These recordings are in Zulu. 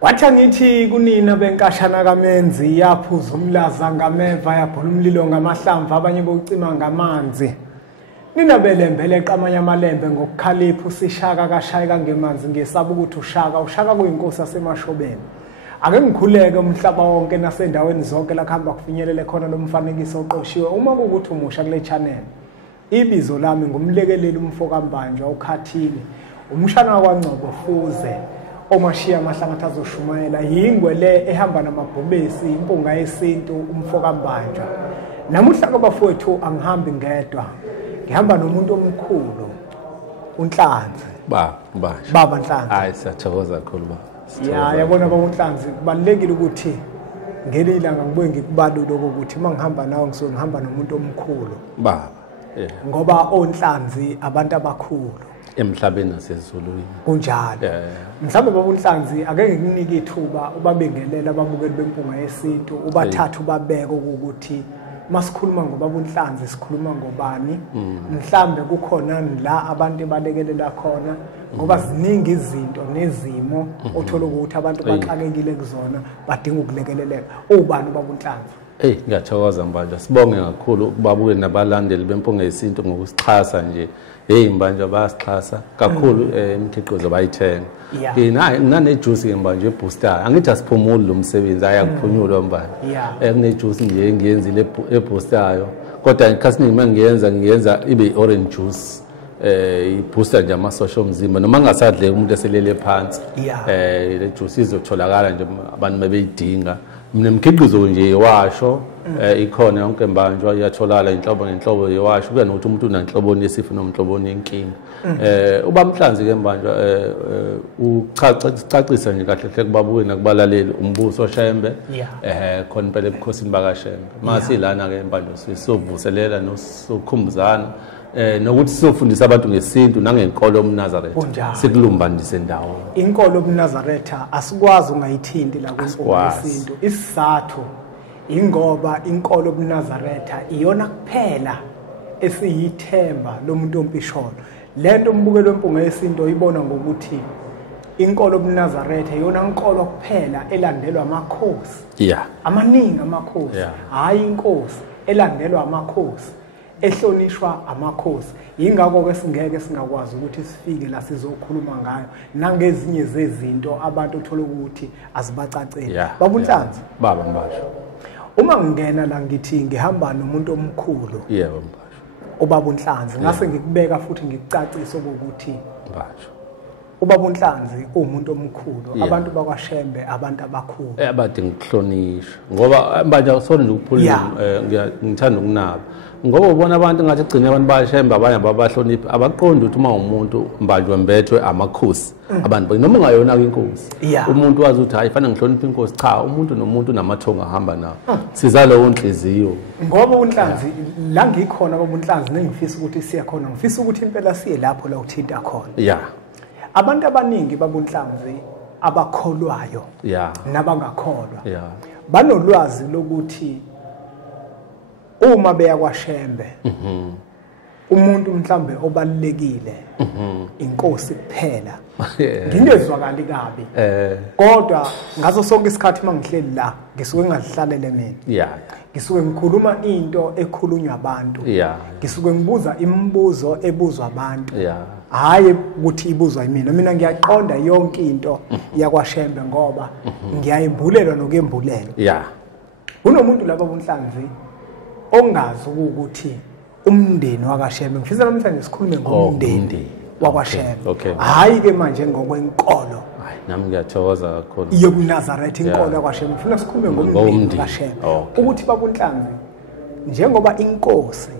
Wathi ngithi kunina benkashana kaMenzi yaphuza umlaza ngameva yabhola umlilo ngamahlamvu abanye bokucima ngamanzi. Nina belembele eqamanya amalembe ngokukhalipha usishaka kashayeka ngemanzi ngesaba ukuthi ushaka kuyinkosi yasemashobeni. Ake ngikhuleke umhlaba wonke nasendaweni zonke la khamba kufinyelele khona lo mfanekiso oqoshiwe uma ukuthi umusha kule channel. Ibizo lami ngumlekeleli umfoka Mbanjwa ukhathini. Umshana kwaNgcobo Fuze. Omashiya amahlangatha azoshumayela yingwe le ehamba namabhubesi impunga yesintu umfoka Mbanjwa. Namuhla kubafowethu angihambi ngedwa. Ngihamba nomuntu omkhulu uNhlanzi. Baba Nhlanzi. Hayi siyathokoza kakhulu ba. Yabona baba uNhlanzi kubalekile ukuthi ngeli ilanga ngibuye ngikubalule ukuthi mangihamba nawe ngisuke ngihamba nomuntu omkhulu. Baba. Ngoba oNhlanzi abantu abakhulu emhlabeni nasezulwini. Kunjalo. Mhlawumbe baba uNhlanzi ake ngikunike ithuba ubabengelela ababukeli bempunga yesintu ubathathu babeke ukuthi masikhuluma ngobaba uNhlanzi sikhuluma ngobani mhlambe kukhona la abantu ebalekelela khona ngoba ziningi izinto nezimo othola ukuthi abantu baxakekile kuzona badinga ukulekeleleka ubani baba uNhlanzi. Ngiyathokoza Mbanjwa sibonge kakhulu babuke nabalandeli bempunga yesintu ngokusixhasa nje Mbanjwa bayasixhasa kakhulu imikhiqizo bayithenga. Nginejuice Mbanjwa ebooster angithi asiphumuli lo msebenzi ayakuphunyulwa Mbanjwa. Kunejuice nje ngiyenzile eboostayo kodwa ikhasini ngiyenza ibe orange juice ibooster nje amasosha omzimba noma ngasadle umuntu eselele phansi le juice izotholakala nje abantu mebeyidinga. Mina imikhiqizo nje yewasho ikhona yonke Mbanjwa iyatholala inhlobo nenhlobo yewasho kuya nokuthi umuntu unanhlobo nesifo nomhlobo nenkinga. Ubaba Mhlanzi ke Mbanjwa uchacisa nje kahle hle kubabuke nakubalaleli umbuso oShembe khona impela ebukhosini bakaShembe masilana ke Mbanjwa sizovuselela nosukhumbuzana nokuthi sifundisa abantu ngesintu nangenkolo yoMnazaretha sikulumbandise ndawo. Inkolo yoMnazaretha asikwazi ungayithinti la kwenkolo yesintu. Isizathu ingoba inkolo yoMnazaretha iyona kuphela esiyithemba lomuntu ompisholo. Lento umbukelo wempunga yesintu oyibona ngokuthi inkolo yoMnazaretha iyona inkolo kuphela elandelwa amakhosi. Amaningi amakhosi hayi inkosi elandelwa amakhosi ehlonishwa amakhosi. Ingakho ke singeke singakwazi ukuthi sifike la sizokhuluma ngayo nangezinye zezinto abantu uthola ukuthi azibacacile. Baba uNhlanzi. Baba Mbanjwa. Uma ngingena la ngithi ngihamba nomuntu omkhulu. Mbanjwa. Ubaba uNhlanzi ngase ngikubeka futhi ngikucacise ukuthi Mbanjwa. Ubaba uNhlanzi umuntu omkhulu abantu bakwaShembe abantu abakhulu. Abadinga ukuhlonishwa ngoba Mbanjwa sona nje ukuphulula ngithanda ukunaba. Ngoba ubona abantu ngathi gcina abantu baShembe abanye babahlonipha abaqondi ukuthi uma umuntu Mbanjwa mbethwe amakhosi abantu noma ungayona inkosi umuntu wazi ukuthi hayi fanele ngihloniphe inkosi cha umuntu nomuntu namathonga ahamba nawo siza lowo nhliziyo. Ngoba uNhlanzi la ngikhona baba uNhlanzi nengifisa ukuthi siya khona ngifisa ukuthi impela siye lapho la uthinta khona. Abantu abaningi baba uNhlanzi abakholwayo nabangakholwa banolwazi lokuthi uma beya kwaShembe umuntu mhlambe obalekile inkosi kuphela ngingezwakali kabi kodwa ngaso sonke isikhathi mangihleli la ngisuke ngazihlalele mina ngisuke ngikhuluma into ekhulunywa abantu ngisuke ngibuza imibuzo ebuzwa abantu hayi ukuthi ibuzwa mina ngiyaqonda yonke into yakwaShembe ngoba ngiyayembulelwa nokembulelwa. Kunomuntu lapha uNhlanzi ongazi ukuthi umndeni wakaShembe ngifisa namhlanje sikhulume ngomndeni wakwaShembe hayi ke manje ngokwenkolo. Nami ngiyathokoza kakhulu yokuNazaretha inkolo yakwaShembe ngifuna sikhulume ngomndeni wakaShembe ukuthi baba uNhlanzi njengoba inkosi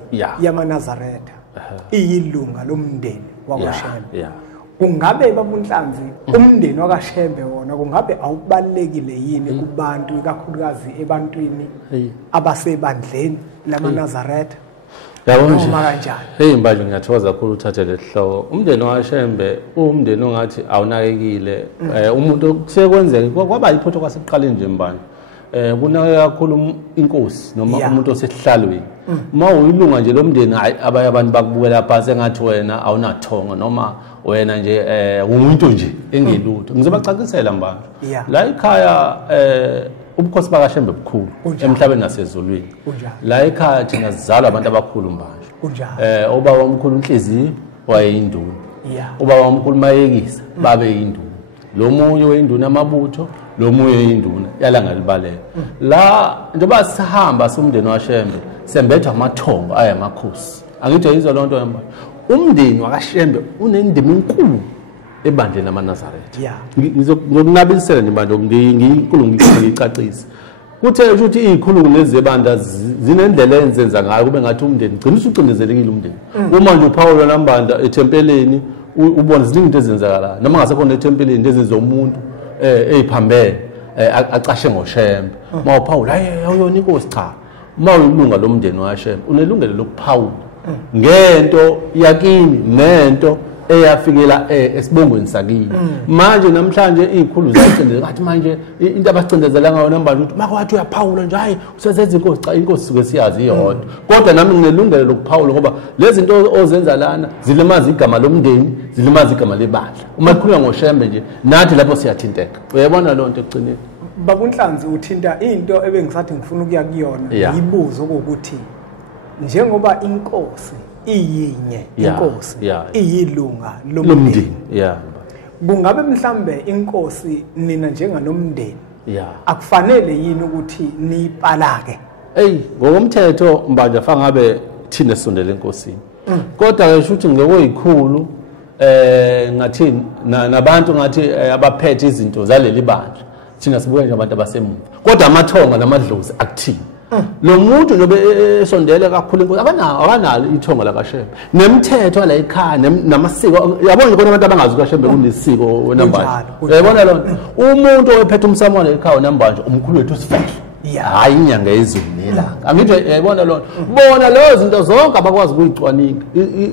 yamaNazaretha iyilunga lomndeni wakwaShembe kungabe baba uNhlanzi umndeni wakaShembe wona kungabe awubalekile yini kubantu ikakhulukazi ebantwini abasebandleni lamaNazaretha noma kanjani? Mbanjwa ngiyathokoza kakhulu uthathe lehloko. Umndeni wakaShembe umndeni ongathi awunakekile umuntu kusekwenzeka kwaba iphotho kwasekuqaleni nje Mbanjwa. Kunake kakhulu inkosi noma umuntu osehlalweni uma uyilunga nje lomndeni abanye abantu bakubukela phansi engathi wena awunathonga noma wena nje umuntu nje engelutho ngizobacacisela manje la ekhaya ubukhosi bakaShembe bukhulu emhlabeni nasezulwini la ekhaya thina sizalwa abantu abakhulu manje ubaba omkhulu uNhliziyo wayeyinduna ubaba omkhulu Mayekisa babe yinduna lo munye weyinduna amabutho lo munye yinduna yalanga libaleka la njengoba sihamba somndeni waShembe sembethwa amathongo ayamakhosi angithi yizo lonto yamba umndeni wakaShembe unendima enkulu ebandleni lamaNazaretha ngizokunabisela nje manje ngiyinkulu ngicacisa kuthe ukuthi izikhulumi lezi zebandla zinendlela enzenza ngayo kube ngathi umndeni gcina usucindezelekile umndeni uma nje uPaul nambanda ethempeleni ubona ziningi into ezenzakalayo noma ngasekhona ethempeleni ezenza umuntu eziphambene acashe ngoShembe ma uPaul ayona inkosi cha uma uyilunga lomndeni waShembe unelungelo lokuphawula ngento yakini nento eyafikela esibongweni sakini manje namhlanje izikhulu ziyacindezela kathi manje into abacindezela ngayo nambani ukuthi makwathi uyaphawula nje hayi usezenza inkosi cha inkosi suke siyazi iyodwa kodwa nami nginelungelo lokuphawula ngoba lezi zinto ozenza lana zilimaza igama lomndeni zilimaza igama lebandla uma ikhuluma ngoShembe nje nathi lapho siyathinteka uyabona lonto ekucineni baba uNhlanzi uthinta into ebengisathi ngifuna ukuya kuyona yibuzo ukuthi njengoba inkosi iyinye inkosi iyilunga lomndeni kungabe mhlambe inkosi nina njenganomndeni akufanele yini ukuthi niyipalake ngokomthetho mbanje fa ngabe thina sondele enkosini kodwa ke shuthi ngokuyikhulu ngathi nabantu ngathi abaphethe izinto zaleli bandla thina sibuke nje abantu abasemuva kodwa amathonga namadlozi akuthini lo muntu nobe esondele kakhulu inkosi abanalo ithonga lakaShembe nemithetho la ekhaya namasiko yabona nje abantu abangazi kaShembe kunesiko wenambanje uyabona lonto umuntu ophethe umsamo la ekhaya wenambanje umkhulu wethu sifehlo hayi inyanga yezulu nelanga angithi yayibona lonto bona lezo zinto zonke abakwazi ukuyicwaninga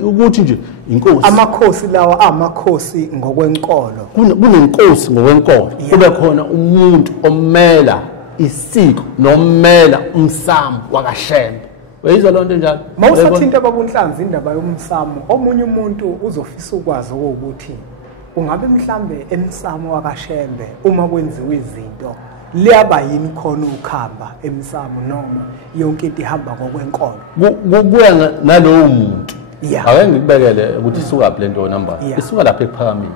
ukuthi nje inkosi amakhosi lawa amakhosi ngokwenkolo kunenkosi ngokwenkolo kube khona umuntu omela isiko nomela umsamo wakaShembe uyizwa lonto njalo mawusathinta baba uNhlanzi indaba yomsamo omunye umuntu uzofisa ukwazi ukuthi ungabe mhlambe emsamo wakaShembe uma kwenziwa izinto liyaba yini khona ukhamba emsamo noma yonke into ihamba ngokwenkolo kuya nalowo muntu ake ngikubekele ukuthi isukaphi lento namba isuka lapha ekuphakameni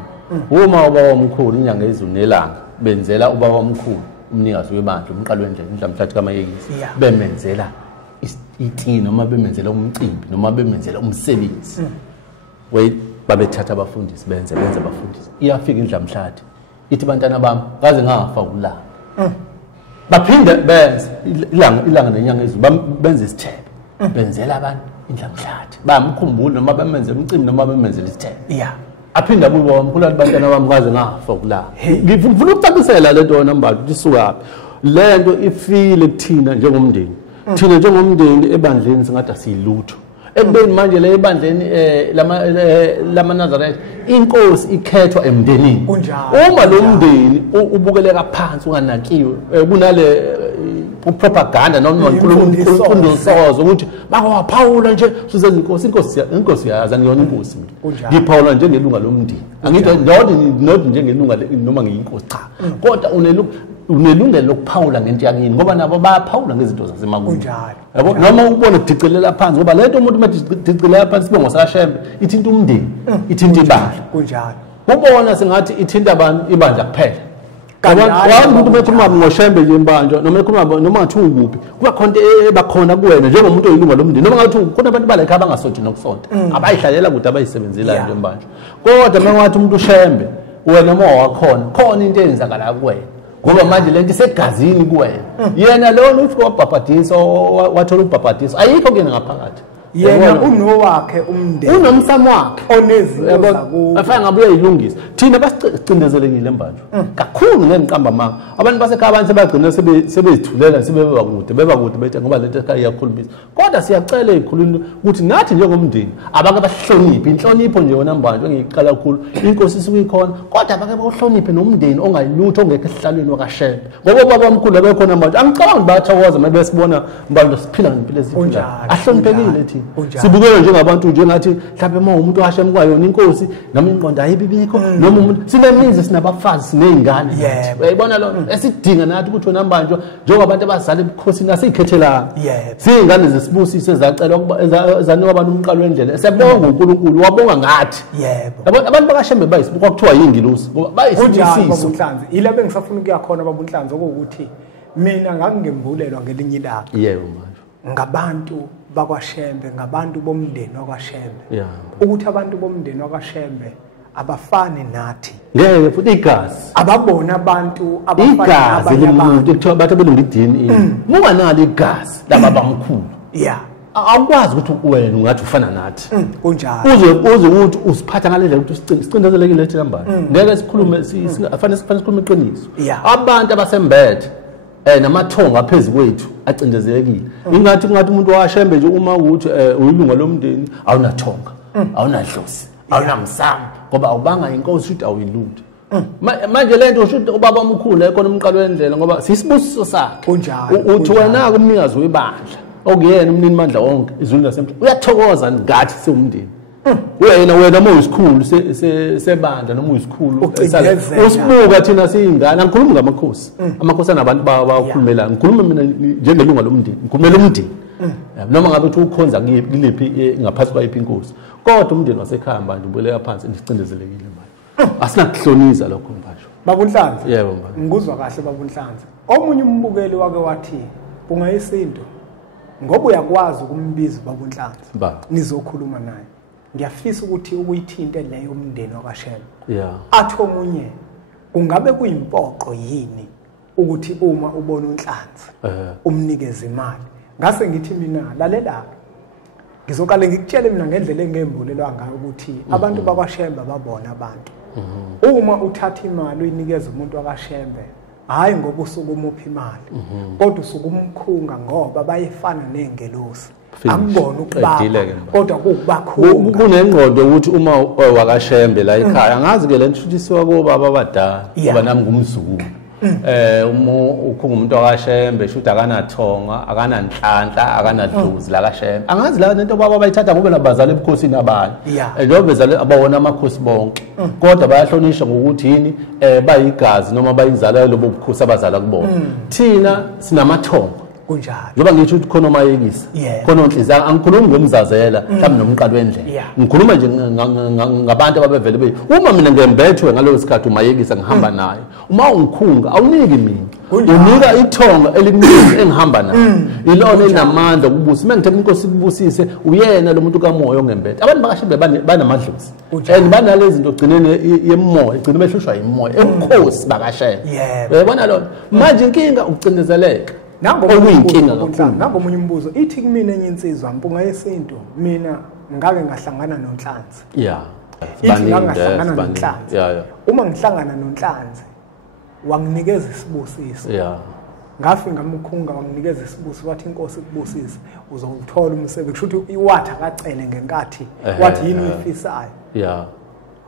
uma ubaba omkhulu inyanga yezulu nelanga benzela ubaba omkhulu umnikazi webandla umqalo wendlela mhlamhlathi kaMayekisa bemenzela iti noma bemenzela umcimbi noma bemenzela umsebenzi babethatha abafundisi benze abafundisi iyafika indlamhlathi ithi bantwana bami kaze ngafa kula baphinde benze ilanga nenyanga ezulu benze isithebe benzela abantu indlamhlathi bamkhumbula noma bemenzela umcimbi noma bemenzela isithebe aphinda bubo wamkhulu abantwana bami kaze ngafa kula ngifuna ukucacisela lento nambali ukuthi isukaphi lento ifile kuthina njengomndeni thina njengomndeni ebandleni singathi asiyilutho ekubeni manje le ebandleni lamaNazaretha inkosi ikhethwa emndenini uma lo mndeni ubukeleka phansi unganakiwe kunale propaganda noma imfundiso ukuthi bakwaphaula nje suzenza inkosi yazi angiyona inkosi mina ngiphawula njengelunga lomndeni angithi not njengelunga noma ngiyinkosi cha kodwa unelungelo lokuphawula ngento yakini ngoba nabo bayaphawula ngezinto zasemakubo yabo noma ubone kudicelela phansi ngoba lento umuntu madicelela phansi sibongo sakaShembe ithinta umndeni ithinta ibandla kunjalo ubona sengathi ithinta abantu ibandla kuphela umuntu bekhuluma ngoShembe nje imbanjwa noma ekhuluma noma ngathi ukuphi kuba khona ebakhona kuwena njengomuntu oyilunga lomndeni noma ngathi khona abantu baleka abangasothi nokusonta abayihlalela kude abayisebenzelayo into imbanjwa kodwa mangathi umuntu uShembe wena noma wakhona khona into eyenzakala kuwena ngoba manje lento isegazini kuwena yena lona uthi wabhabhadisa wathola ubhabhadiso ayikho kuyena ngaphakathi yena unowakhe umndeni unomsamo wakhe onezinto zakubo afana ngabe uyayilungisa thina basicindezelekile manje kakhulu ngeniqamba manga abantu basekhaya abantu sebagcina sebezithulela beba kude bethi ngoba lento ekhaya iyakhulumisa kodwa siyacela ikhuluni ukuthi nathi njengomndeni abake bahloniphe inhlonipho nje yona manje engiyiqala kakhulu inkosi isukuyikhona kodwa abake bahloniphe nomndeni ongayilutho ongekho esihlalweni wakashembe ngoba baba omkhulu bekhona manje angicabangi bayathokoza uma besibona manje siphila ngempilo ezinhle ahloniphekile thina sibukele njengabantu njengathi mhlawumbe uma umuntu washembe kwayona inkosi noma ingqondo ayibibikho noma umuntu sinemizi sinabafazi sinezingane uyayibona lo esidinga nathi ukuthi wena manje njengobantu abazali ebukhosini asikhethela singane zesibusise ezacela zanika abantu umqalo wendlela siyabonga uNkulunkulu wabonga ngathi abantu bakashembe bayisibuka kuthiwa yingilosi ngoba bayisibisiso babunhlanzi ila bengisafuna ukuya khona babunhlanzi okuwukuthi mina ngangembulelwa ngelinye ilanga manje ngabantu bakwashembe ngabantu bomndeni wakwashembe ukuthi abantu bomndeni wakwashembe abafani nathi ngeke futhi igazi ababona abantu abafana abanye abantu ekuthiwa bathi belunga iDNA muka nalo igazi lababamkhulu awukwazi ukuthi wena ungathi ufana nathi kunjalo uze ukuthi usiphatha ngalendlela ukuthi sicindezelekile thina mbali ngeke sikhulume sifanele sikhulume iqiniso abantu abasembethe namathongo aphezulu kwethu acindezelekile ingathi umuntu washembe nje uma ukuthi uyilunga lomndeni awunathonga awunadlozi awunamsamo ngoba awubanga inkosi ukuthi awuyilutho manje lento usho ubaba omkhulu ekona umqalo wendlela ngoba sisibusiso sakhe kunjalo uthi wena kumnikazi webandla okuyena umnini mandla wonke izulu lasemhlabeni uyathokoza ngathi siwumndeni wena uma uyisikhulu sebandla noma uyisikhulu usibuka thina siyingane angikhulumi ngamakhosi amakhosi anabantu bakhulumela ngikhuluma mina njengelunga lomndeni ngikhulumela umndeni noma ngabe uthi ukhonza kuliphi ngaphansi kwayiphi inkosi kodwa umndeni wasekhaya manje ubuleka phansi ndicindezelekile manje asinakuhloniza lokho manje babunhlanzi yebo manje ngikuzwa kahle babunhlanzi omunye umbukeli wake wathi bungayisinto ngoba uyakwazi ukumbiza babunhlanzi nizokhuluma naye ngiyafisa ukuthi ukuyithinta leyo umndeni wakwashembe athi omunye kungabe kuyimpoqo yini ukuthi uma ubona uNhlanzi umnikeze imali ngase ngithi mina lalela ngizoqale ngikutshele mina ngendlela engembulelwa ngayo ukuthi abantu bakwashembe babona abantu uma uthatha imali uyinikeza umuntu wakashembe hayi ngoba usuku umupha imali kodwa usuku umkhunga ngoba bayefana nengelosi akubona ukubaba kodwa kubakhulu kunengqondo ukuthi uma wakashembe la ekhaya ngazi ke lento uthisiwa kubaba abadala ngoba nami ngumzukulu ukhunga umuntu wakashembe shothi akanathonga akananhlanhla akanadlozi la kashembe angazi la lento baba bayithatha ngoba nabazali ebukhosini abanye njengoba bezali abawona amakhosi bonke kodwa bayahlonishwa ngokuthi yini bayigazi noma bayinzalo lobo bukhosi abazala kubona thina sinamathonga kunjalo ngoba ngisho ukuthi khona umayekisa khona onhliziyo angikhulumi ngomzazela mhlawumbe nomqalo wendlela ngikhuluma nje ngabantu ababevele uma mina ngembethwe ngalowo sikhathi umayekisa ngihamba naye uma ungikhunga awuniki mina unika ithonga eliningi engihamba naye ilona elinamandla ukubusa mengithe inkosi kubusise uyena lo muntu kamoya ongembethe abantu bakashembe banamadlozi and banalezi zinto gcinene yemoya igcina behlushwa imoya enkosi bakashembe uyabona lo manje inkinga ukucindezeleka nango munye umbuzo ithi kumina enye insizwa mpunga yesintu mina ngake ngahlangana noNhlanzi ithi ngahlangana noNhlanzi uma ngihlangana noNhlanzi wanginikeza isibusiso ngafi ngamkhunga wanginikeza isibusiso wathi inkosi kubusise uzowuthola umsebenzi kusho ukuthi iwatha akacele ngenkathi wathi yini uyifisayo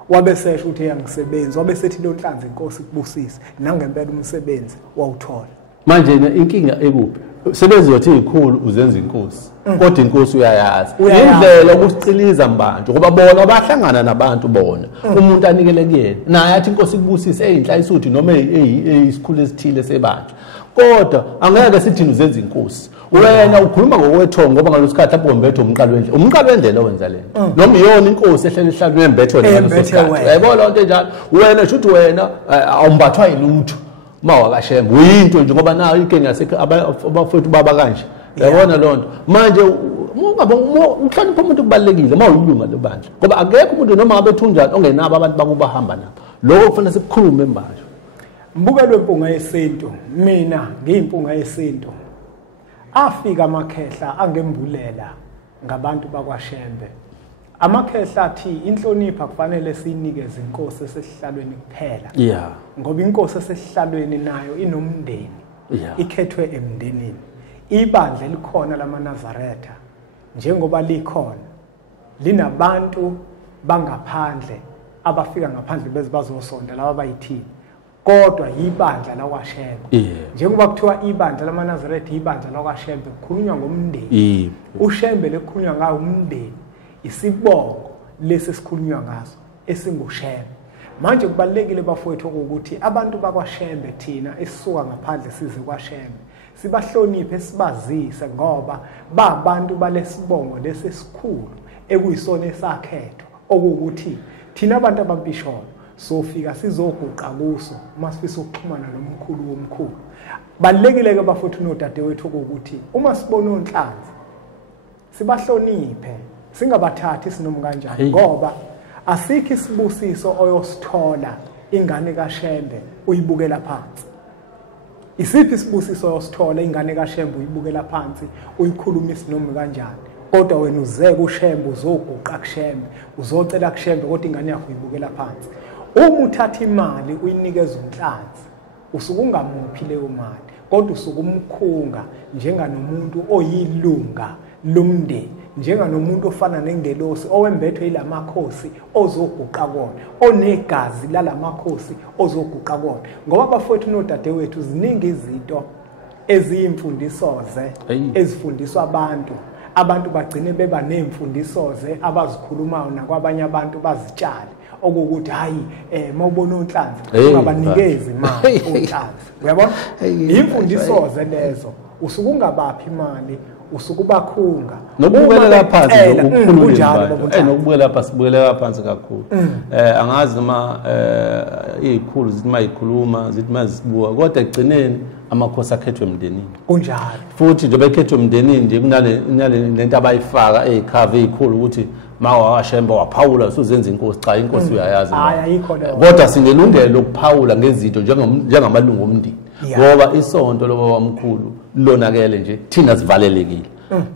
wabesesho ukuthi yangisebenzi wabesethi loNhlanzi inkosi kubusise nangempela umsebenzi wawuthola manje inkinga ekuphi sebezothi izikhulu uzenza inkosi kodwa inkosi uyayazi indlela ukusiciliza mbantu ngoba bona bahlangana nabantu bona umuntu anikele kuyena naye athi inkosi kubusise eyinhla isuthi noma eyisikhulu esithile sebantu kodwa angeke sithini uzenza inkosi wena ukhuluma ngokwethongo ngoba ngalosikhathi lapho umbethe umqalo wendlela owenza lento noma iyona inkosi ehlele ehlalo wembethe ngalosikhathi yayibona lonto enjalo wena shuthi wena awumbathwa yilutho mawakashembe uyinto nje ngoba nayo inkinga yasekho abafowethu baba kanje yabona lonto manje ungabe uhlonipha umuntu kubalekile mawuyilunga lebandla ngoba akekho umuntu noma ngabe thunjani ongenabo abantu bakubahamba nabo lokho kufanele sikhulume manje mbukelo wempunga yesintu mina ngiyimpunga yesintu afika amakhehla angembulela ngabantu bakwashembe amakhehla athi inhlonipho kufanele siyinikeze inkosi esesihlalweni kuphela ngoba inkosi esesihlalweni nayo inomndeni ikhethwe emndenini ibandla elikhona lamaNazaretha njengoba likhona linabantu bangaphandle abafika ngaphandle beze bazosonda laba bayithini kodwa ibandla lakwaShembe njengoba kuthiwa ibandla lamaNazaretha ibandla lakwaShembe kukhulunywa ngomndeni uShembe lekukhulunywa ngawo umndeni isibongo lesi sikhulunywa ngaso esinguShembe manje kubalekile bafowethu ukuthi abantu bakwaShembe thina esisuka ngaphandle size kwaShembe sibahloniphe sibazise ngoba babantu balesibongo lesesikhulu ekuyisona esakhethwa okuthi thina abantu abampisholo sofika sizoguqa kuso masifisa ukuxhumana nomkhulu womkhulu balekile ke bafowethu nodadewethu ukuthi uma sibona onhlanzi sibahloniphe singabathathi sinoma kanjani ngoba asikho isibusiso oyosithola ingane kaShembe uyibukela phansi isiphi isibusiso oyosithola ingane kaShembe uyibukela phansi uyikhuluma isinoma kanjani kodwa wena uze kuShembe uzoguqa kuShembe uzocela kuShembe kodwa ingane yakho uyibukela phansi uma uthatha imali uyinikeza unhlanzi usuke ungamuphi leyo mali kodwa usuke umkhunga njenganomuntu oyilunga lomndeni njenganomuntu ofana nengelosi owembethwe ilamakhosi ozoguqa kona onegazi lalamakhosi ozoguqa kona ngoba bafowethu nodadewethu ziningi izinto eziyimfundisoze ezifundiswa abantu bagcine beba nemfundisoze abazikhulumayo nakwabanye abantu bazitshale okuthi hayi mawubona onhlanzi ungabanikezi imali onhlanzi uyabona imfundisoze lezo usuke ungabaphi imali usuke bakhunga nokubukela phansi ukukhuluma nokubukela phansi sibukela phansi kakhulu angazi noma izikhulu zithi mayikhuluma zithi mazibuka kodwa egcineni amakhosi akhethwe emndenini kunjalo futhi nje bekhethwe emndenini nje kunale lento abayifaka ezikhava ezikhulu ukuthi mawaShembe waphawula usuzenza inkosi cha inkosi uyayazi kodwa singelungelo lokuphawula ngezinto njengamalungu omndeni ngoba isonto loba wamkhulu lonakele nje thina sivalelekile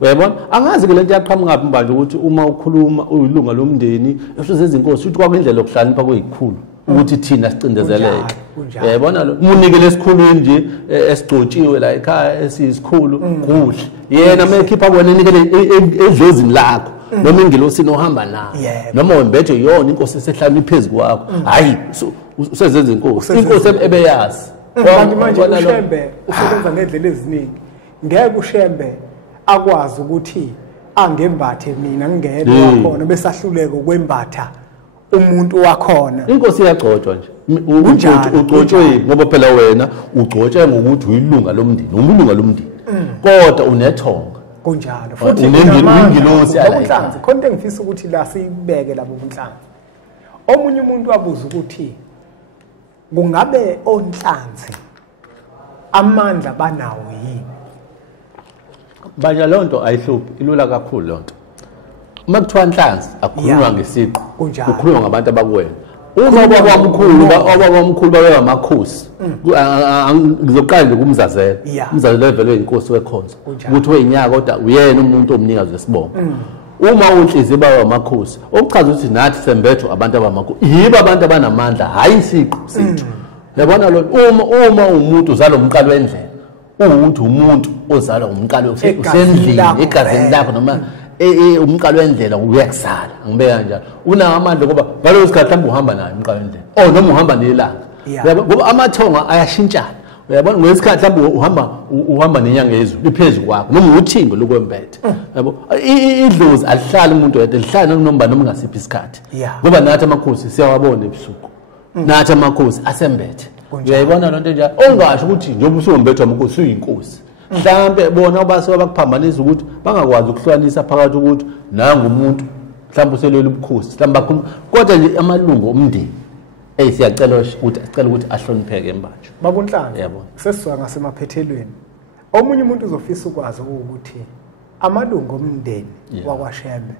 uyabona angazi ke lento yaqhamuka ngaphi manje ukuthi uma ukhuluma uyilunga lomndeni usuzenza inkosi uthi kwakindlela okuhlanipha kwezikhulu ukuthi thina sicindezeleke uyabona lo umunike lesikhulwini nje esigcotshiwe la ekhaya esisikhulu kuhle yena mayekhipha kwena enikele edlozini lakho noma ingilosini ohamba nayo noma wembethe yona inkosi esehlala iphezulu kwakho hayi usezenza inkosi ebeyazi kanti manje uShembe usebenza ngendlela eziningi ngeke uShembe akwazi ukuthi angembathe mina ngingedwa wakhona besahluleka ukwembatha umuntu wakhona inkosi iyagcotshwa nje ugcotshwe ngoba phela wena ugcotshwe ngokuthi uyilunga lomndeni umlunga lomndeni kodwa unethonga kunjalo futhi ingilosi ayinhlanzi khona engifisa ukuthi la sibeke labo bunhlanzi omunye umuntu wabuza ukuthi kungabe onhlanzi amandla banawo yini baja lonto ayihluphi ilula kakhulu lonto uma kuthiwa inhlanzi akukhulunywa ngesiqo kukhulunywa ngabantu abakuwena uma obabamkhulu babe amakhosi ngizoqala nje kumzazela umzazela evele inkosi wekhonza ukuthi weyinyaka kodwa uyena umuntu omnikazi wesibongo uma unhliziyo bawe amakhosi okuchaza ukuthi nathi sembetho abantu abamakhosi yibo abantu abanamandla hayi isiqo sethu yabona lo uma umuntu uzalwa umqalo wendlela ukuthi umuntu ozalwa umqalo usendlini egazini lakho noma umqalo wendlela uyakuzala ngibeka kanjalo una amandla ngoba ngalowo sikhathi mhlawumbe uhamba naye umqalo wendlela noma uhamba nelanga ngoba amathonga ayashintshana uyabona ngesikhathi mhlawumbe uhamba nenyanga yezulu liphezulu kwakho noma uthingo lokwembethe yabo idlozi alihlali umuntu wedwa lihlala nomba noma ngasiphi isikhathi ngoba nathi amakhosi siyawabona ebusuku nathi amakhosi asembethe uyayibona lonto njalo ongasho ukuthi njengoba usumbethwa amakhosi uyinkosi mhlambe bona abase abakuphambanisa ukuthi bangakwazi ukuhlukanisa phakathi ukuthi nanga umuntu mhlambe uselelo ubukhosi mhlambe bakhuluma kodwa nje amalungu omndeni siyacela ukuthi ahlonipheke embatsho babunhlanzi yabona sesisuka ngasemaphethelweni omunye umuntu uzofisa ukwazi ukuthi amalungu omndeni wakwaShembe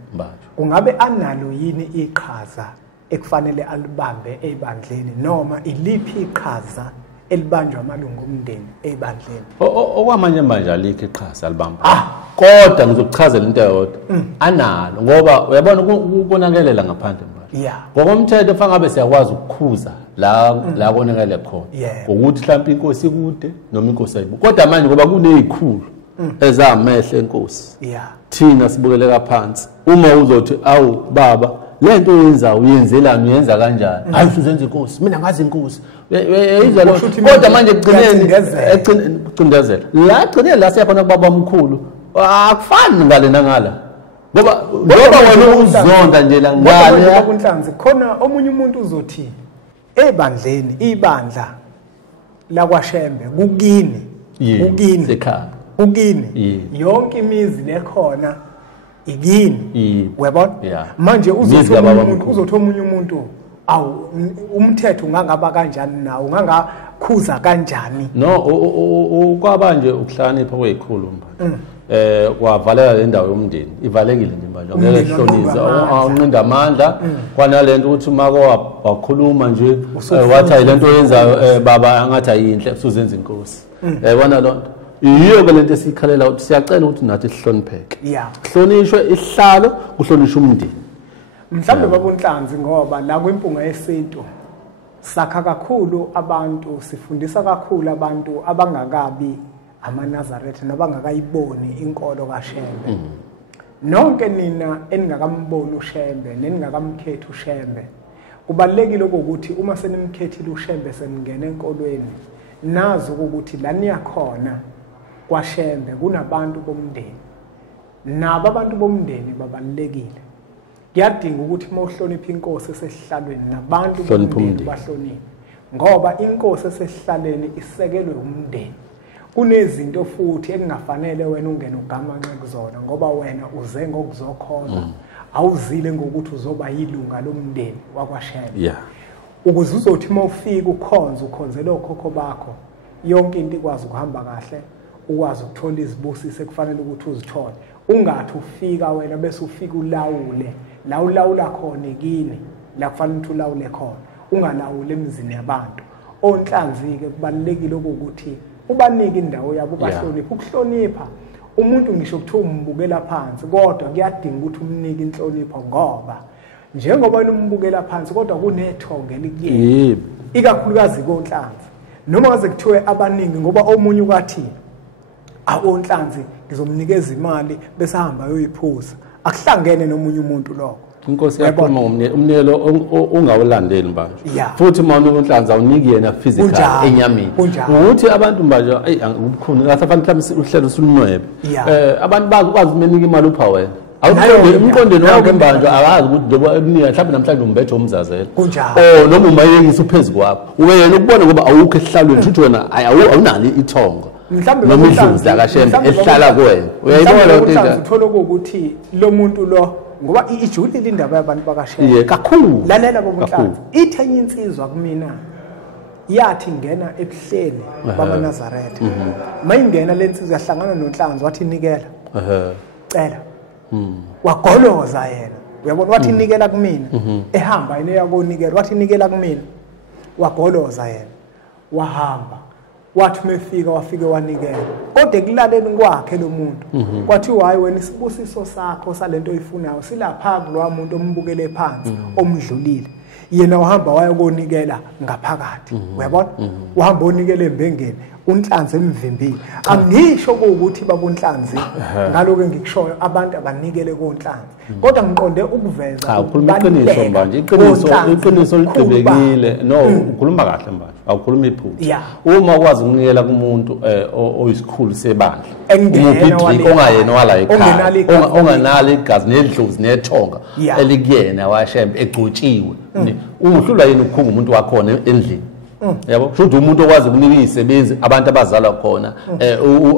kungabe analo yini iqhaza ekufanele alibambe ebandleni noma iliphi iqhaza elibanjwa amalungu omndeni ebandleni okwamanje manje alikho iqhaza alibamba kodwa ngizokuchazela into eyodwa analo ngoba uyabona ukubonakelela ngaphandle manje ngokomthetho fanele ngabe siyakwazi ukukhuza la konakele khona ukuthi mhlawumbe inkosi ikude noma inkosi ayibu kodwa manje ngoba kunezikhulu ezamehle enkosi thina sibukeleka phansi uma uzothi awu baba lento yenza uyenzelani uyenza kanjani hayi usuzenza inkosi mina ngazi inkosi yizwa lo kodwa manje ecindezela la gcineni la siyakhona kubaba omkhulu akufani ngale nangala ngoba wena uzonda nje la ngale kunhlanzi khona omunye umuntu uzothi ebandleni ibandla la kwaShembe kukini ekhaya ukini yonke imizi lekhona ikini uyabona manje uzothi omunye umuntu awu umthetho ungangaba kanjani nawo ungangakhuza kanjani no kwabanje ukuhlakanipha kwezikhuluma kwavaleka le ndawo yomndeni ivalekile nje manje ngeke sihlonisa awunqinda amandla kwanalento ukuthi umako wakhuluma nje wathi ayilento yenzayo baba angathi ayinhle suzenza inkosi yabona lonto yiyo ke lento esikhalela ukuthi siyacela ukuthi nathi sihlonipheke kuhlonishwe isihlalo kuhlonishwe umndeni mhlambe babunhlanzi ngoba la kwimpunga yesintu sakha kakhulu abantu sifundisa kakhulu abantu abangakabi amaNazaretha nabangakayiboni inkolo kaShembe nonke nina eningakamboni uShembe neningakamkhethi uShembe kubalekile ukuthi uma senimkhethile uShembe seningena enkolweni nazi ukuthi la niyakhona kwaShembe kunabantu bomndeni nabo abantu bomndeni babalekile kuyadinga ukuthi mawuhlonipha inkosi esehlalweni nabantu bomndeni bahloniphe ngoba inkosi esehlalweni isekelwe umndeni kunezinto futhi engafanele wena ungene ugamanxe kuzona ngoba wena uze ngokuzokhona awuzile ngokuthi uzoba yilunga lomndeni wakwaShembe ukuze uzothi mawufika ukhonzela okhokho bakho yonke into ikwazi ukuhamba kahle ukwazi ukuthola izibusiso ekufanele ukuthi uzithole ungathi ufika wena bese ufika ulawule la ulawula khona ekini la kufanele ukuthi ulawule khona ungalawule emizini yabantu onhlanzi ke kubalekile ukuthi ubanike indawo yabo bahlonipha ukuhlonipha umuntu ngisho kuthiwa umbukela phansi kodwa kuyadinga ukuthi umnike inhlonipho ngoba njengoba umbukela phansi kodwa kunethonge likuyena ikakhulukazi konhlanzi noma ngaze kuthiwe abaningi ngoba omunye ukathi awonhlanzi ngizomnikeza imali bese hamba yoyiphuza akuhlangene nomunye umuntu lokho inkosi yakhuluma umnikelo ungawulandeli manje futhi manje uNhlanzi awuniki yena physical enyameni ukuthi abantu manje ukukhulu ngasafanele mhlawumbe uhlelo usulunwebe abantu bakwazi ukumenika imali upha wena awuqonde umqondeni wakhe manje akazi ukuthi njengoba eminika mhlawumbe namhlanje umbethe omzazela noma umayekisa uphezulu kwakho wena ukubona ngoba awukho esihlalweni futhi wena awunali ithongo mhlawumbe noma idlozi lakaShembe ehlala kuwena uyayibona lo nto uthola ukuthi lo muntu lo ngoba ijulile indaba yabantu bakaShembe kakhulu lalela bobuNhlanzi ithenye insizwa kumina yathi ngena ebuhleni bamaNazaretha mayingena lensizwa yahlangana noNhlanzi wathi nikela cela wagoloza yena uyabona wathi nikela kumina ehamba yena yakonikela wathi nikela kumina wagoloza yena wahamba wathi mefika wafike wanikela kodwa ekulaleni kwakhe lo muntu kwathi hayi wena isibusiso sakho salento oyifunayo silapha kulowa muntu ombukele phansi omdlulile yena wahamba wayakonikela ngaphakathi uyabona wahamba onikele embengeni uNhlanzi emvimbile angisho ukuthi babuNhlanzi ngaloke ngikushoyo abantu abanikele koNhlanzi kodwa ngiqonde ukuveza ukhuluma iqiniso manje iqiniso liqhubekile no ukhuluma kahle manje awukhuluma iphutha uma ukwazi ukunikela kumuntu oyisikhulu sebandla umuphi ongayena wala ekhaya onganalo igazi nedlozi nethonga elikuyena waShembe egcotshiwe uhlulwa yena ukukhunga umuntu wakhona endlini yabo futhi umuntu okwazi ukunika izisebenzi abantu abazalwa khona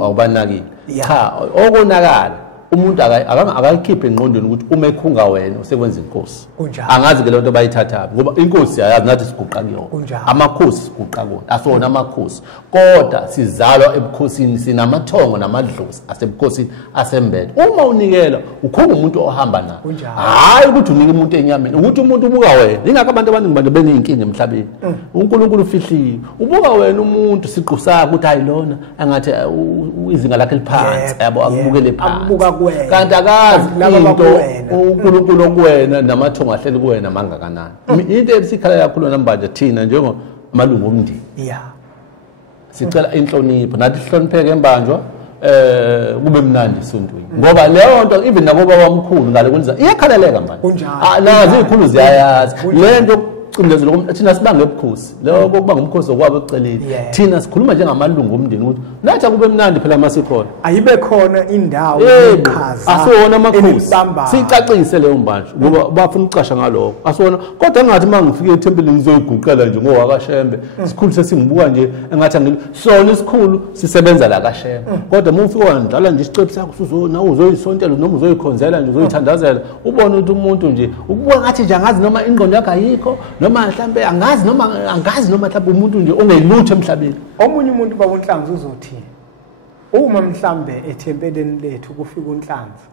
awubanakile cha okonakala umuntu akayikhiphe engqondweni ukuthi uma ekhunga wena usekwenza inkosi angazi ke lento bayithatha ngoba inkosi ayazi nathi siguqa kuyona amakhosi siguqa kona asona amakhosi kodwa sizalwa ebukhosini sinamathongo namadlozi asebukhosini asembele uma unikela ukhonga umuntu ohamba naye hayi ukuthi unike umuntu enyameni ukuthi umuntu ubuka wena ingakho abantu abaningi banje beneyinkinga emhlabeni uNkulunkulu ufihliwe ubuka wena umuntu siqu sakho ukuthi ayilona angathi izinga lakhe liphansi yabo akubukele phansi kanti akazi into uNkulunkulu okuwena namathongo ahleli kuwena mangakanani into esikhala kakhulu namanje thina njengomalungu omndeni sicela inhlonipho nathi sihlonipheke embanjwa kube mnandi esontweni ngoba leyo nto even nabo babamkhulu ngale kwenza iyakhaleleka manje nazi izikhulu ziyayazi lento cindezelo thina sibange ebukhosi leyo kokuba ngumkhosi okwabo eceleni thina sikhuluma njengamalungu omndeni ukuthi nathi kube mnandi phela masikhona ayibe khona indawo eqhaza asona amakhosi sicacise leyo mbanjwa ngoba bafuna ucasha ngaloko asona kodwa engathi mangifike ethempelini ngizoyiguqela nje ngowakashembe sikhulu sesingibuka nje engathi angili sona isikhulu sisebenza la kaShembe kodwa uma ufika wandlala nje isicephu sakho uzona uzoyisontela noma uzoyikhonzela nje uzoyithandazela ubone ukuthi umuntu nje ukubuka ngathi nje angazi noma ingqondo yakhe ayikho noma mhlambe angazi noma mhlambe umuntu nje ongeyilutho emhlabeni omunye umuntu babunhlanzi uzothi uma mhlambe ethempeleni lethu kufika uNhlanzi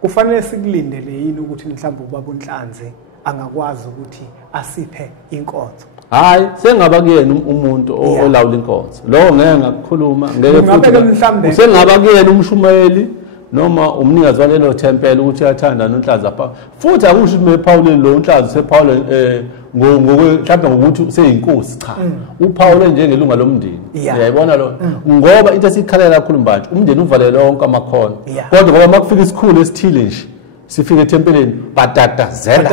kufanele sikulindele yini ukuthi mhlambe ubabunhlanzi angakwazi ukuthi asiphe inkonzo hayi sengaba kuyena umuntu olawula inkonzo lo ngeke ngakukhuluma ngeke futhi sengaba kuyena umshumayeli noma umnikazi walelo tempele ukuthi uyathanda noNhlanzi apha futhi akusho ukuthi mePaul lo uNhlanzi sePaul mhlawumbe ngokuthi seyinkosi cha uPaul njengelunga lomndeni uyayibona lo ngoba into esikhalela kakhulu manje umndeni uvalele lonke amakhono kodwa ngoba makufika isikhulu esithile nje sifike etempeleni batatazela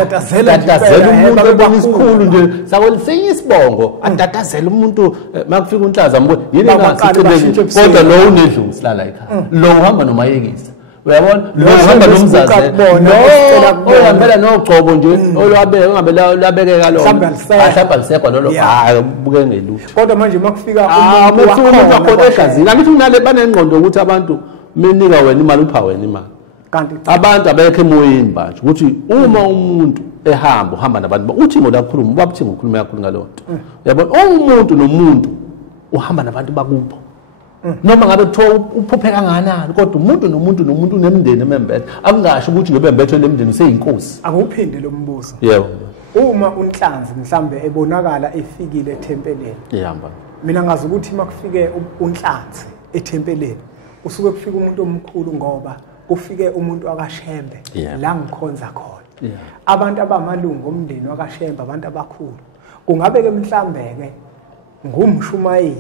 umuntu ebona isikhulu nje sakwelinye isibongo atatazela umuntu makufika uNhlanzi ambuye yini ngasiqhubeke kodwa lo unedluzi silala ekhaya lo uhamba nomayekisa uyabona lo uhamba nomzazi lo ohambela nogcobo nje olwabe ngabe labekeka lo ahlamba lisekwa lo hayi buke ngelutho kodwa manje makufika umuntu wakho egazini angithi kunale banengqondo ukuthi abantu menika wena imali upha wena imali kanti abantu abekho emoyeni manje ukuthi uma umuntu uhamba nabantu uthi ngolakhuluma ubabuthi ngokhuluma yakho ngalonto uyabona umuntu nomuntu uhamba nabantu bakubo noma ngabe kuthiwa uphuphe kangakanani kodwa umuntu nemndeni emembethe akungasho ukuthi ngoba embethwe lemndeni useyinkosi akuphinde lo mbuzo yebo uma uNhlanzi mhlambe ebonakala efikile etempeleni ihamba mina ngazi ukuthi makufike uNhlanzi etempeleni usuke kufika umuntu omkhulu ngoba kufike umuntu wakaShembe la ngikhonza khona abantu abamalungu omndeni wakaShembe abantu abakhulu kungabe ke mhlambe ke ngumshumayeli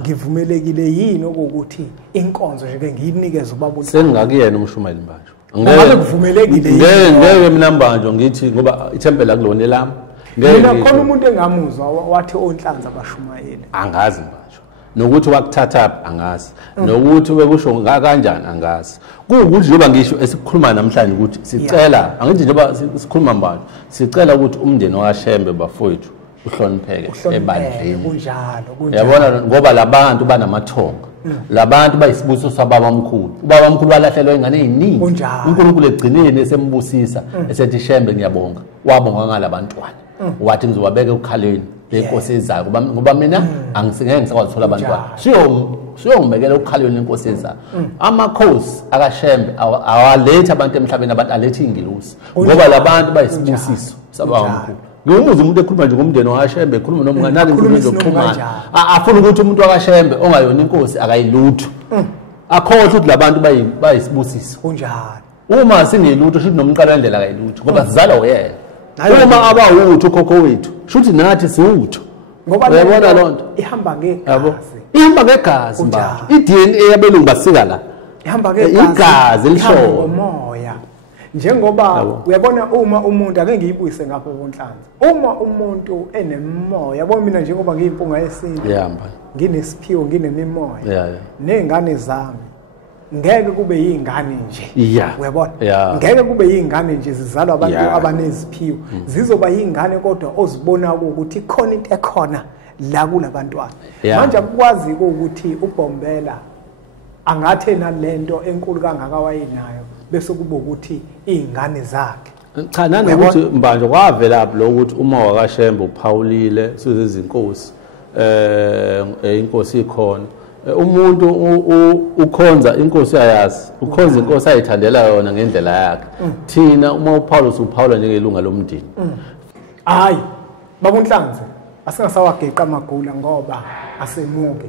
ngivumelekile yini ukuthi inkonzo nje ke ngiyinikeze ubaba sengakuyena umshumayeli manje ngeke kuvumelekile ngeke mina mbanjwa ngithi ngoba ithempeli akulona lami mina khona umuntu engamuzwa wathi oNhlanzi abashumayeli angazi manje nokuthi wakuthatha angazi nokuthi wekusho kanjani angazi kuwukuthi njengoba ngisho esikhuluma namhlanje ukuthi sicela angithi njengoba sikhuluma manje sicela ukuthi umndeni wakaShembe bafowethu uhlonipheke ebandleni kunjalo yabona ngoba labantu banamathonga labantu bayisibusiso sababa omkhulu ubaba omkhulu walahlelwa ingane eziningi uNkulunkulu egcineni esembusisa esethi Shembe ngiyabonga wabonga ngalabantwana wathi ngizobabeka ukhaleni lenkosi ezayo ngoba mina angeke ngisakwazi ukuthola abantwana siyongibekela ukhaleni lenkosi ezayo amakhosi akaShembe awalethe abantu emhlabeni abantu alethe ingilosi ngoba labantu bayisibusiso sababa omkhulu ngomuzi umuntu ekhuluma nje ngomndeni wakaShembe ekhuluma nomngane nali inkulumo zokuxhumana afuna ukuthi umuntu wakaShembe ongayona inkosi akayilutho akhohle ukuthi labantu bayisibusiso kunjalo uma singelutho shuthi nomqalandlela akayilutho ngoba sizalwa uyena uma abawutho khokho wethu shuthi nathi siwutho ngoba uyabona lonto ihamba ngegazi manje iDNA yabelungu basika la ihamba ngegazi elisho moya njengoba uyabona uma umuntu ake ngiyibuyise ngapha kuNhlanzi uma umuntu enemoya yabo mina njengoba ngiyimpunga yesintu nginesiphiwo nginemimoya nezingane zami ngeke kube yingane nje uyabona ngeke kube yingane nje zizalwa abantu abaneziphiwo zizoba yingane kodwa ozibona ukuthi khona into ekhona la kulabantwana manje akwazi ukuthi uBombela angathe nalento enkulu kangaka wayenayo bese kuba ukuthi izingane zakhe. Cha nanokuthi manje kwavela lo ukuthi uma wakashembe uphawulile sizezinkosi inkosi ikhona umuntu ukhonza inkosi ayazi ukhonza inkosi ayithandela yona ngendlela yakhe thina uma uPaulus uphawula njengelunga lomndeni hayi babunhlanzi asingasawageqa amagula ngoba asemuke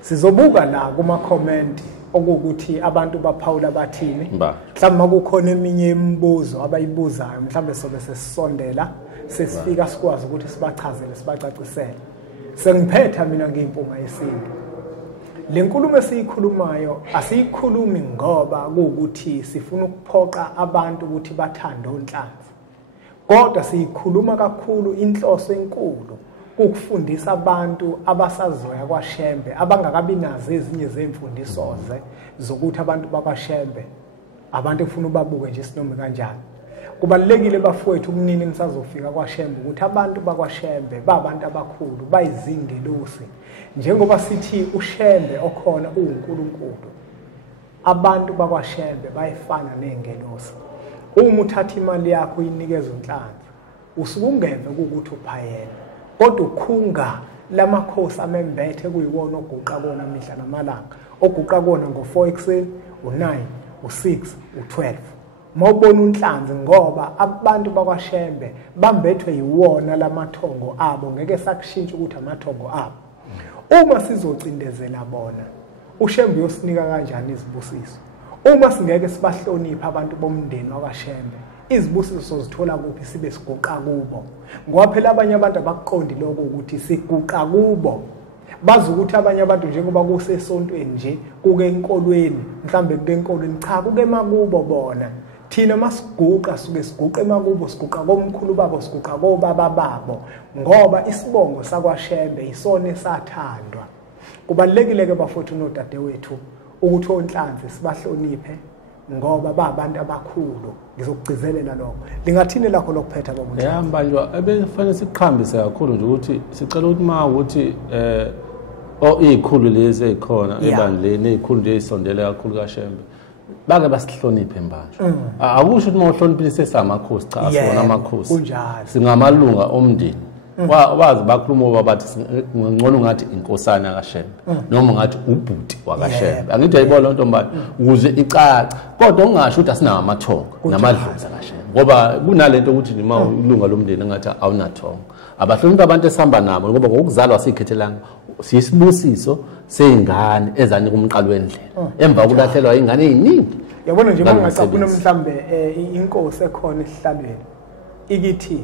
sizobuka la kuma comment okuthi abantu baphawula bathini mhlawumbe kukhona eminye imibuzo abayibuzayo mhlawumbe sobe sesisondela sesifika sikwazi ukuthi sibachazele sibacacisele sengiphetha mina ngimpunga yesintu le nkulumo esiyikhulumayo asiyikhulumi ngoba ukuthi sifuna ukuphoqa abantu ukuthi bathande onhlanzi kodwa siyikhuluma kakhulu inhloso enkulu ukufundisa abantu abasazoya kwaShembe abangakabi nazo ezinye zemfundiso zokuthi abantu bakwaShembe abantu efuna ubabuke nje sinoma kanjani kubalekile bafowethu umnini nisazofika kwaShembe ukuthi abantu bakwaShembe babantu abakhulu bayizingelosi njengoba sithi uShembe okhona uNkulunkulu abantu bakwaShembe bayifana nengelosi uma uthatha imali yakho uyinikeza unhlanzi usukungeve ukuthi uphayela kodwa ukhunga lamakhosi amembethe kuyiwona oguqa kona mihla namalanga oguqa kona ngo4 ekseni u9 u6 u12 mawubona unhlanzi ngoba abantu bakwaShembe bambethwe yiwona lamathongo abo ngeke sakushintsha ukuthi amathongo abo uma sizocindezela bona uShembe uyosinika kanjani izibusiso uma singeke sibahlonipha abantu bomndeni wakwaShembe izibusiso zithola kuphi sibe siguqa kubo ngoba phela abanye abantu abakuqondi lokho ukuthi siguqa kubo bazi ukuthi abanye abantu njengoba kusesontweni nje kuke enkolweni mhlambe kuke enkolweni cha kuke emakubo bona thina masiguqa suke siguqa emakubo siguqa komkhulu babo siguqa kobaba babo ngoba isibongo sakwaShembe isona esathandwa kubalekile ke bafowethu nodadewethu ukuthi onhlanzi sibahloniphe ngoba babantu abakhulu ngizokugcizelela lokho lingathini lakho lokuphetha babuntu yambanjwa ebefanele siqhambise kakhulu nje ukuthi sicela ukuthi ma ukuthi izikhulu lezi ezikhona ebandleni izikhulu nje isondele kakhulu kaShembe bake basihloniphe mbanjwa akusho ukuthi mawuhloniphile sesamakhosi cha asona amakhosi kunjalo singamalunga omndeni wazi bakhuluma bathi ngcono ngathi inkosana kaShembe noma ngathi ubhuti wakaShembe angithi ayibona ntombani ukuze icaca kodwa ungasho ukuthi asinawo amathongo namadlozi kaShembe ngoba kunalento ukuthi nima ilunga lomndeni ngathi awunathongo abahlonipha abantu esihamba nabo ngoba ngokuzalwa sikhethelanga siyisibusiso sezingane ezane kumqalo wendlela emva kulahlelwa ingane eziningi yabona nje mangacabuna mhlambe inkosi ekhona esihlalweni ikithi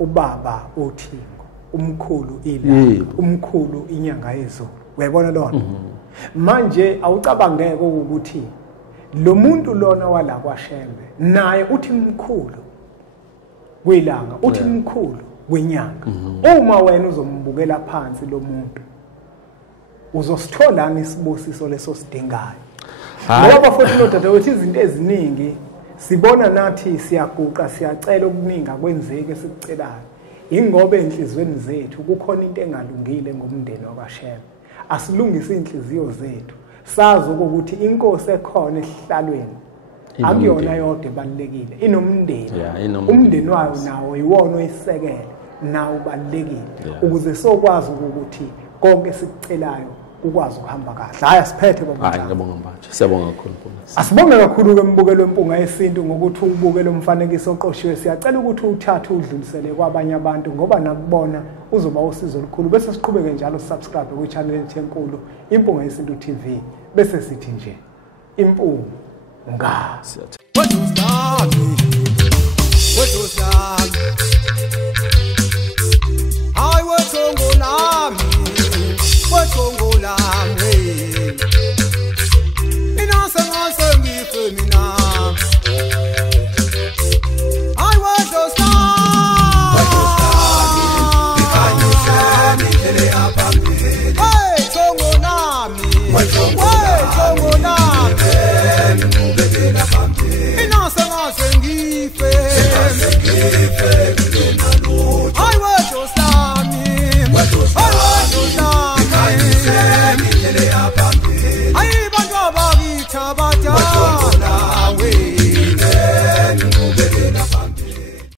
ubaba uThixo umkhulu ila umkhulu inyanga yezulu uyabona lona manje awucabangeke ukuthi lo muntu lona wala kwaShembe naye uthi mkhulu kwilanga uthi mkhulu kwenyanga uma wena uzombukela phansi lo muntu uzosithola isibusiso leso sidingayo ngoba futhi nodadewethu izinto eziningi sibona nathi siyaguqa siyacela okuninga kwenzeke sikucelayo ingoba enhlizweni zethu kukhona into engalungile ngomndeni wakwaShembe asilungise inhliziyo zethu sazi ukuthi inkosi ekhona esihlalweni akuyona yodwa ebalekile inomndeni umndeni wayo nawo yiwona oyisekele nawo ubalekile ukuze sokwazi ukuthi konke sikucelayo ukwazi ukuhamba kahle hayi asiphethe hayi ngiyabonga manje siyabonga kakhulu asibonge kakhulu ke mbukelo wempunga yesintu ngokuthi ubukele umfanekiso oqoshiwe siyacela ukuthi uthathe udlulisele kwabanye abantu ngoba nakubona uzoba usizo olukhulu bese siqhubeke njalo subscribe ku channel yethu enkulu Impunga Yesintu TV bese sithi nje impunga